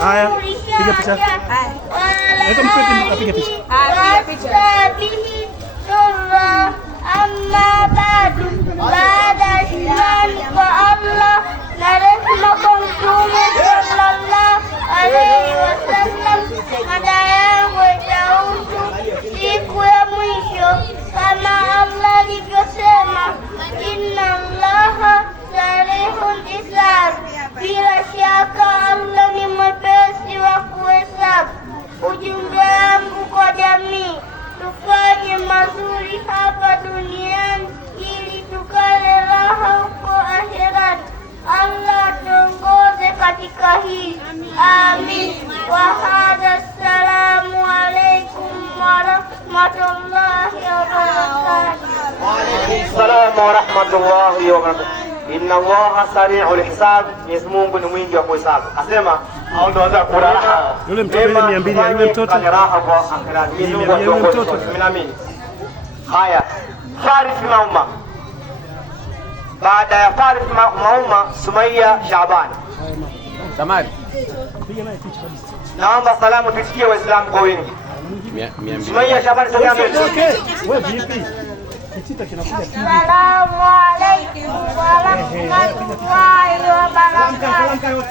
Haya, piga picha. Weka mkwepe apige picha. Amma baada imani kwa Allah na rehema kwa Mtume sallallahu alaihi wasallam, mada yangu itahusu siku ya mwisho kama Allah alivyosema, inna Allaha sarihul hisab, bila shaka Allah ni mwepesi wa kuhesabu. Ujumbe wangu kwa jamii, tufanye mazuri hapa duniani ili tukale raha huko akhirati. Allah tuongoze katika hili, amin. Wa hadha, assalamu alaikum wa rahmatullahi wa barakatuh. Wa alaikum salaam wa rahmatullahi wa barakatuh. Inna Allaha sari'ul hisab, Mwenyezi Mungu ni mwingi wa kuhesabu. Asema au ndo anza kula raha. Yule mtoto ile 200, yule mtoto ni raha kwa akhirati. Mwenyezi Mungu atuongoze. Amin. Haya, Farith Mauma. Baada ya Farith Mauma, Sumaiya Shaabani. Samari. piga naye picha kabisa. Naomba salamu tusikie Waislamu kwa wingi. Sumaiya Shaabani, sogea mbele. Wewe vipi? Kitita kinakuja kivi. Assalamu alaikum wa rahmatullahi wa barakatuh.